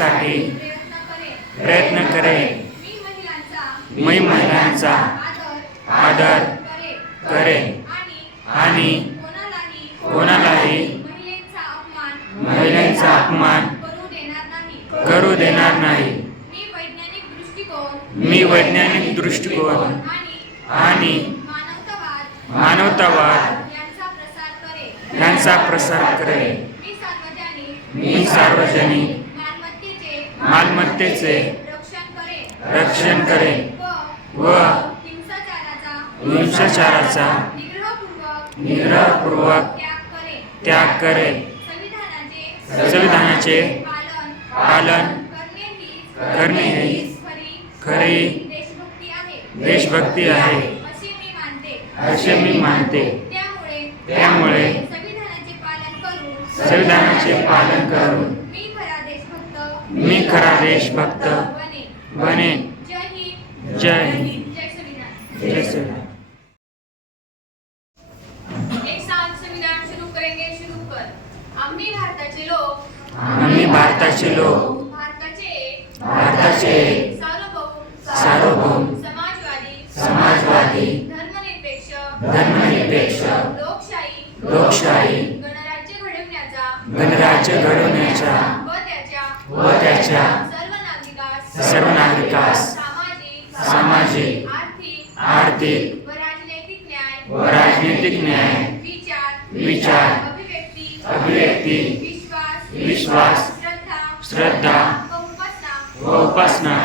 वाढवण्यासाठी प्रयत्न करेन. मी महिलांचा आदर करेन. आणि कोणालाही महिलेचा अपमान करू देणार नाही. करू देणार नाही मी वैज्ञानिक दृष्टिकोन मी वैज्ञानिक दृष्टिकोन आणि मानवतावाद यांचा प्रसार करेन. मी सार्वजनिक मालमत्तेचे रक्षण करेन. व हिंसाचाराचा निग्रहपूर्वक त्याग करेन. संविधानाचे पालन करणे हीच खरी देशभक्ती आहे. असे मी मानते. त्यामुळे संविधानाचे पालन करून मी खरा देशभक्त. बने बनेन. जय हिंद. जय संविधान आम्ही भारताचे लोक. आम्ही भारताचे लोक. भारताचे सार्वभौम. समाजवादी. समाजवादी. धर्मनिरपेक्ष. धर्मनिरपेक्ष. लोकशाही. लोकशाही. गणराज्य घडवण्याचा. गणराज्य घडवण्याच्या त्याच्या सर्व नागरिकास सामाजिक आर्थिक व राजनैतिक न्याय विचार अभिव्यक्ती विश्वास श्रद्धा व उपासना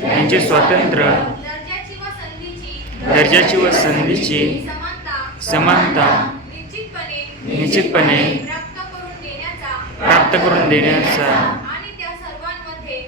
यांचे स्वातंत्र्य दर्जाची व संधीची समानता निश्चितपणे प्राप्त करून देण्याचा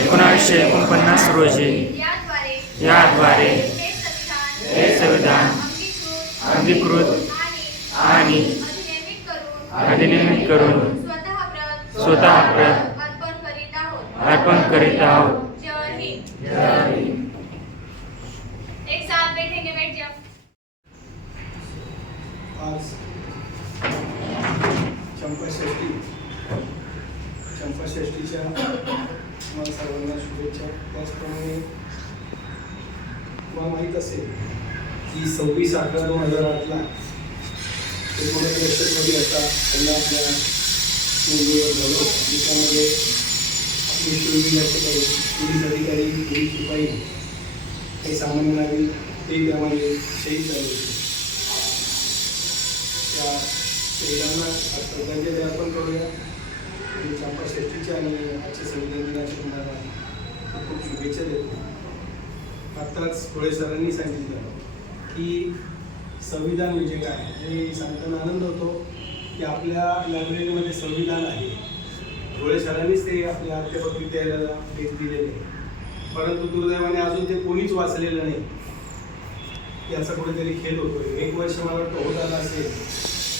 एकोणावीसशे एकोणपन्नास रोजी याद्वारे याद्वारे हे संविधान अधिकृत आणि अधिनियमित करून स्वतः अर्पण करीत आहोत. अर्पण करीत तुम्हाला सर्वांना शुभेच्छा. त्याचप्रमाणे तुम्हाला माहीत असेल की सव्वीस अकरा दोन हजार आठला एकोणीस एकोणीसशेमध्ये आता हल्ला आपल्या मुंबईवर झालो. त्याच्यामध्ये आपले शिवविलाचे काही पोलीस अधिकारी पोलीस शिपाई काही सामान्य नागरिक ते त्यामध्ये शहीद झाले होते. त्या शहीदांना आज श्रद्धांजली अर्पण करूया. आणि चंपाषष्ठीच्या आणि आजच्या संविधान दिनाच्या तुम्हाला खूप शुभेच्छा देतो. आत्ताच भोळे सरांनी सांगितलं की संविधान म्हणजे काय? हे सांगताना आनंद होतो की आपल्या लायब्ररीमध्ये संविधान आहे. भोळे सरांनीच ते आपल्या अध्यापक विद्यालयाला भेट दिलेले परंतु दुर्दैवाने अजून ते कोणीच वाचलेलं नाही. याचा कुठेतरी खेळ होतोय. एक वर्ष मला वाटतं होत आला असेल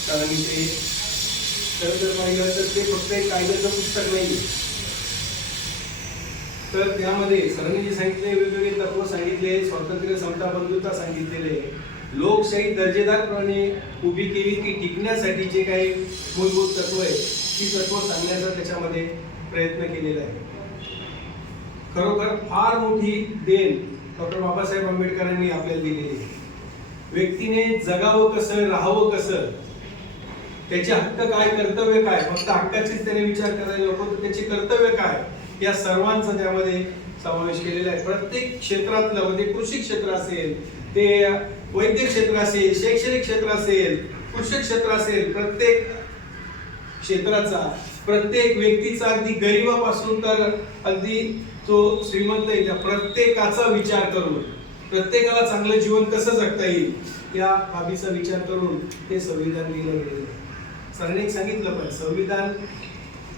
कारण मी ते खरं जर पाहिलं तर ते फक्त एक कायद्याचं पुस्तक नाही तर त्यामध्ये सरांनी जे सांगितले वेगवेगळे तत्व सांगितले स्वातंत्र्य समता बंधुता सांगितलेले. लोकशाही दर्जेदारपणे उभी केली की टिकण्यासाठी जे काही मूलभूत तत्व आहे ती तत्व सांगण्याचा त्याच्यामध्ये प्रयत्न केलेला आहे. खरोखर फार मोठी देण डॉक्टर बाबासाहेब आंबेडकरांनी आपल्याला दिलेली आहे. व्यक्तीने जगावं कसं राहावं कसं त्याचे हक्क काय कर्तव्य काय? फक्त हक्काचीच त्याने विचार करायला नको तर त्याचे कर्तव्य काय? या सर्वांचा त्यामध्ये समावेश केलेला आहे. प्रत्येक क्षेत्रातलं म्हणजे कृषी क्षेत्र असेल ते वैद्यक क्षेत्र असेल शैक्षणिक क्षेत्र असेल कृषी क्षेत्र असेल प्रत्येक क्षेत्राचा प्रत्येक व्यक्तीचा अगदी गरिबापासून तर अगदी तो श्रीमंत आहे त्या प्रत्येकाचा विचार करून प्रत्येकाला चांगलं जीवन कसं जगता येईल या बाबीचा विचार करून ते संविधान लिहिलं गेलेलं आहे. सरांनी सांगितलं पण संविधान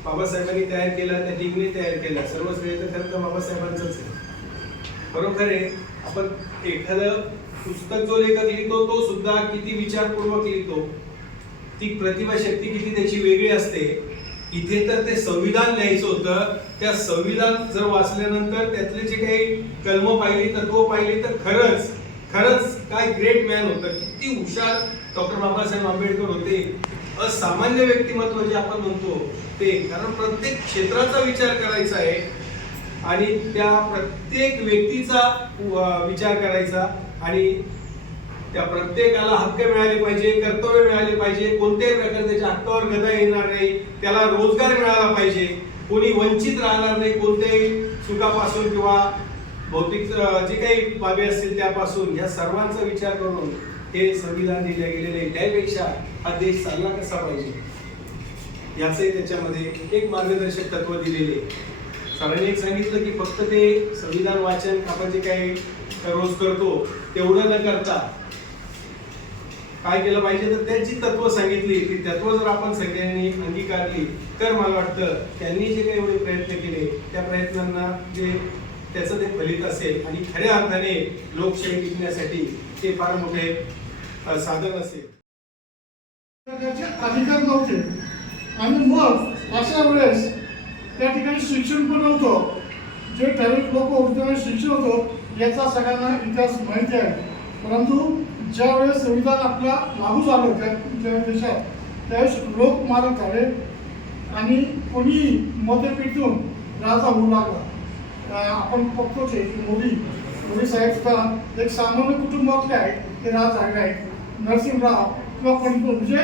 बाबासाहेबांनी तयार केलं त्या टीमने तयार केलं. सर्व श्रेय तर खरं तर बाबासाहेबांचंच आहे. बरोबर आहे? आपण एखादं पुस्तक जो लेखक लिहितो तो सुद्धा किती विचारपूर्वक लिहितो ती प्रतिभा शक्ती किती त्याची वेगळी असते. इथे तर ते संविधान लिहायचं होतं. त्या संविधान जर वाचल्यानंतर त्यातले जे काही कलम पाहिली तत्व पाहिली तर खरंच खरंच काय ग्रेट मॅन होतं. किती हुशार डॉक्टर बाबासाहेब आंबेडकर होते. असामान्य व्यक्तिमत्व जे आपण म्हणतो ते कारण प्रत्येक क्षेत्राचा विचार करायचा आहे आणि त्या प्रत्येक व्यक्तीचा विचार करायचा आणि त्या प्रत्येकाला हक्क मिळाले पाहिजे कर्तव्य मिळाले पाहिजे कोणत्याही प्रकारे त्याच्या हक्कावर गदा येणार नाही त्याला रोजगार मिळाला पाहिजे कोणी वंचित राहणार नाही कोणत्याही सुखापासून किंवा भौतिक जे काही बाबी असतील त्यापासून या सर्वांचा विचार करून हे संविधान दिले गेलेले त्यापेक्षा हा देश चालला कसा पाहिजे? याचंही त्याच्यामध्ये एक मार्गदर्शक तत्व दिलेले सरांनी एक सांगितलं की फक्त ते संविधान वाचन आपण जे काही रोज करतो तेवढं न करता काय केलं पाहिजे? तर त्याची तत्व सांगितली ती तत्व जर आपण सगळ्यांनी अंगीकारली तर मला वाटतं त्यांनी जे काही एवढे प्रयत्न केले त्या प्रयत्नांना जे त्याचं ते फलित असेल. आणि खऱ्या अर्थाने लोकशाही टिकण्यासाठी ते फार मोठे साधन असेल. प्रकारचे अधिकार नव्हते. आणि मग अशा वेळेस त्या ठिकाणी शिक्षण पण नव्हतं. जे ठराविक लोक होते त्यावेळेस शिक्षण होतं याचा सगळ्यांना इतिहास माहिती आहे. परंतु ज्या वेळेस संविधान आपला लागू झालं त्या त्या देशात त्यावेळेस लोक मारत झाले आणि कोणी मते पेटून राजा होऊ लागला. आपण बघतोच आहे की मोदी मोदी साहेब सुद्धा एक सामान्य कुटुंबातले आहेत ते राज झाले आहेत. नरसिंहराव किंवा कोणी पण म्हणजे